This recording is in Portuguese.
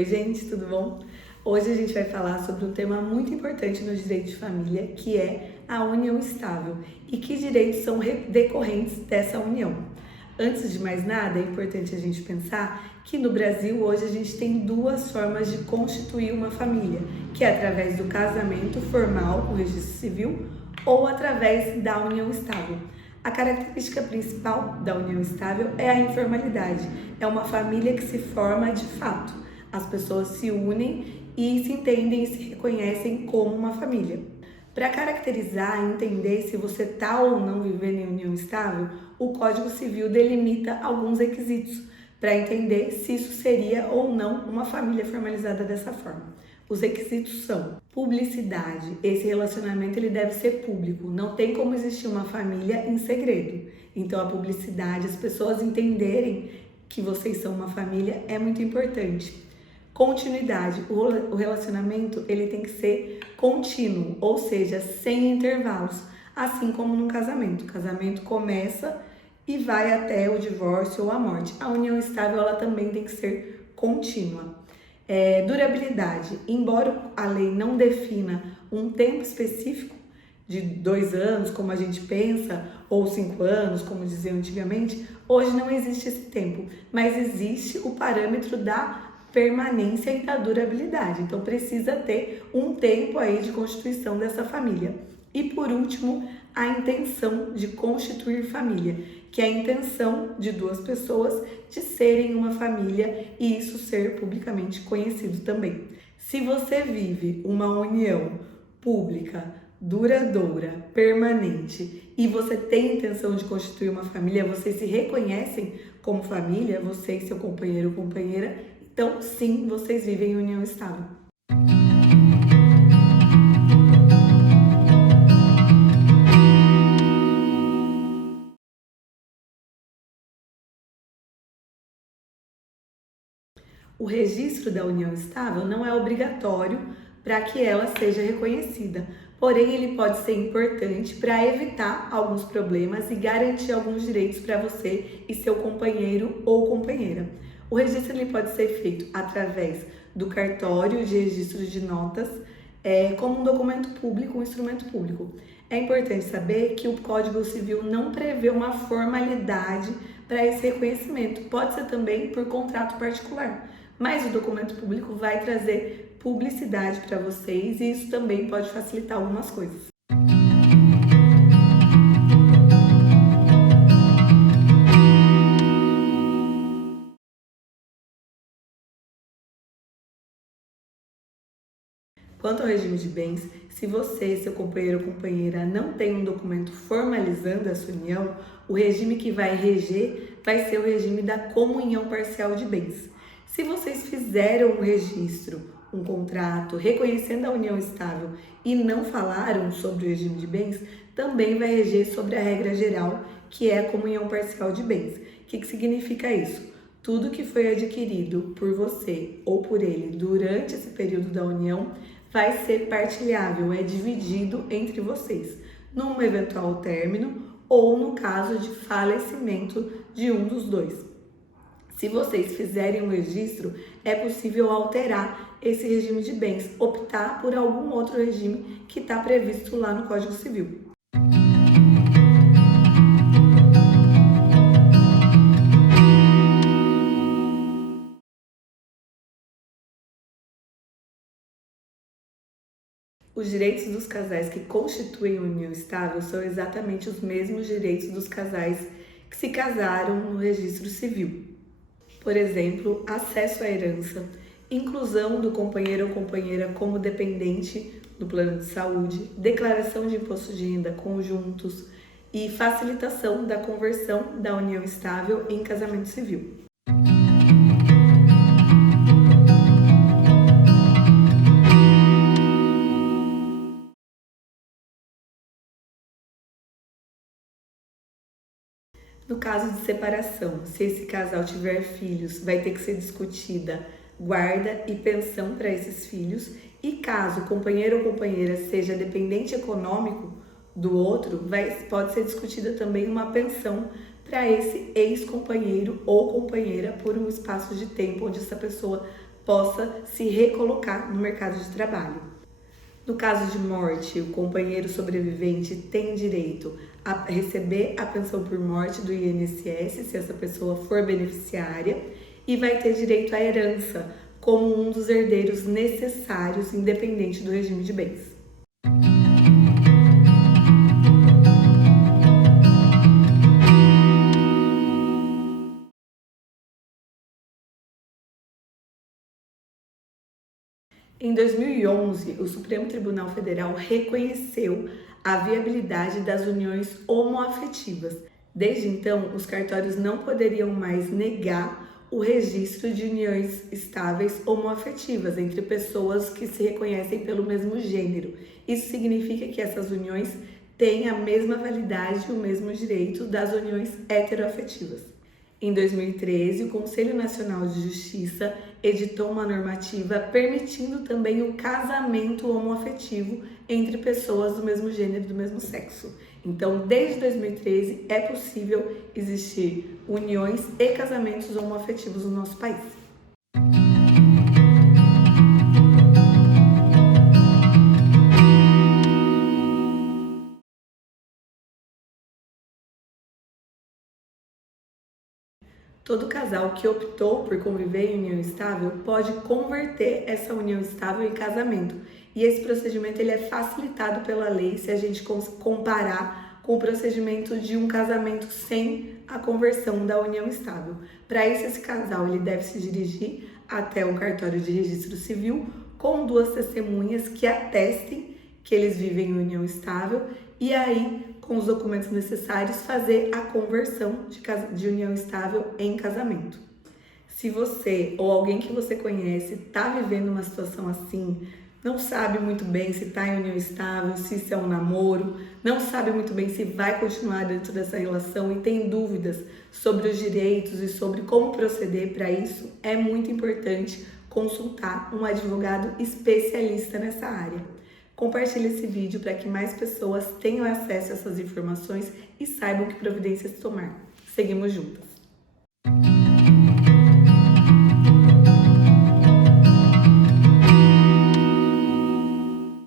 Oi, gente, tudo bom? Hoje a gente vai falar sobre um tema muito importante no direito de família, que é a união estável e que direitos são decorrentes dessa união. Antes de mais nada, é importante a gente pensar que no Brasil hoje a gente tem duas formas de constituir uma família, que é através do casamento formal com registro civil ou através da união estável. A característica principal da união estável é a informalidade. É uma família que se forma de fato. As pessoas se unem e se entendem e se reconhecem como uma família. Para caracterizar e entender se você está ou não vivendo em união estável, o Código Civil delimita alguns requisitos para entender se isso seria ou não uma família formalizada dessa forma. Os requisitos são publicidade. Esse relacionamento ele deve ser público. Não tem como existir uma família em segredo. Então a publicidade, as pessoas entenderem que vocês são uma família é muito importante. Continuidade. O relacionamento ele tem que ser contínuo, ou seja, sem intervalos, assim como no casamento. O casamento começa e vai até o divórcio ou a morte. A união estável ela também tem que ser contínua. Durabilidade. Embora a lei não defina um tempo específico de 2 anos, como a gente pensa, ou 5 anos, como diziam antigamente, hoje não existe esse tempo, mas existe o parâmetro da permanência e da durabilidade. Então precisa ter um tempo aí de constituição dessa família. E por último, a intenção de constituir família, que é a intenção de 2 pessoas de serem uma família e isso ser publicamente conhecido também. Se você vive uma união pública, duradoura, permanente e você tem intenção de constituir uma família, vocês se reconhecem como família, você e seu companheiro ou companheira, então sim, vocês vivem em união estável. O registro da união estável não é obrigatório para que ela seja reconhecida, porém ele pode ser importante para evitar alguns problemas e garantir alguns direitos para você e seu companheiro ou companheira. O registro ele pode ser feito através do cartório de registro de notas, como um documento público, um instrumento público. É importante saber que o Código Civil não prevê uma formalidade para esse reconhecimento. Pode ser também por contrato particular, mas o documento público vai trazer publicidade para vocês e isso também pode facilitar algumas coisas. Quanto ao regime de bens, se você e seu companheiro ou companheira não têm um documento formalizando a sua união, o regime que vai reger vai ser o regime da comunhão parcial de bens. Se vocês fizeram um registro, um contrato, reconhecendo a união estável e não falaram sobre o regime de bens, também vai reger sobre a regra geral, que é a comunhão parcial de bens. O que significa isso? Tudo que foi adquirido por você ou por ele durante esse período da união vai ser partilhável, é dividido entre vocês, num eventual término ou no caso de falecimento de um dos dois. Se vocês fizerem um registro, é possível alterar esse regime de bens, optar por algum outro regime que está previsto lá no Código Civil. Os direitos dos casais que constituem a união estável são exatamente os mesmos direitos dos casais que se casaram no registro civil. Por exemplo, acesso à herança, inclusão do companheiro ou companheira como dependente do plano de saúde, declaração de imposto de renda conjuntos e facilitação da conversão da união estável em casamento civil. No caso de separação, se esse casal tiver filhos, vai ter que ser discutida guarda e pensão para esses filhos. E caso o companheiro ou companheira seja dependente econômico do outro, pode ser discutida também uma pensão para esse ex-companheiro ou companheira por um espaço de tempo onde essa pessoa possa se recolocar no mercado de trabalho. No caso de morte, o companheiro sobrevivente tem direito a receber a pensão por morte do INSS, se essa pessoa for beneficiária, e vai ter direito à herança como um dos herdeiros necessários, independente do regime de bens. Em 2011, o Supremo Tribunal Federal reconheceu a viabilidade das uniões homoafetivas. Desde então, os cartórios não poderiam mais negar o registro de uniões estáveis homoafetivas entre pessoas que se reconhecem pelo mesmo gênero. Isso significa que essas uniões têm a mesma validade e o mesmo direito das uniões heteroafetivas. Em 2013, o Conselho Nacional de Justiça editou uma normativa permitindo também o casamento homoafetivo entre pessoas do mesmo gênero e do mesmo sexo. Então, desde 2013, é possível existir uniões e casamentos homoafetivos no nosso país. Todo casal que optou por conviver em união estável pode converter essa união estável em casamento. E esse procedimento ele é facilitado pela lei se a gente comparar com o procedimento de um casamento sem a conversão da união estável. Para isso, esse casal ele deve se dirigir até o cartório de registro civil com 2 testemunhas que atestem que eles vivem em união estável e aí, com os documentos necessários, fazer a conversão de união estável em casamento. Se você ou alguém que você conhece está vivendo uma situação assim, não sabe muito bem se está em união estável, se isso é um namoro, não sabe muito bem se vai continuar dentro dessa relação e tem dúvidas sobre os direitos e sobre como proceder para isso, é muito importante consultar um advogado especialista nessa área. Compartilhe esse vídeo para que mais pessoas tenham acesso a essas informações e saibam que providências tomar. Seguimos juntas!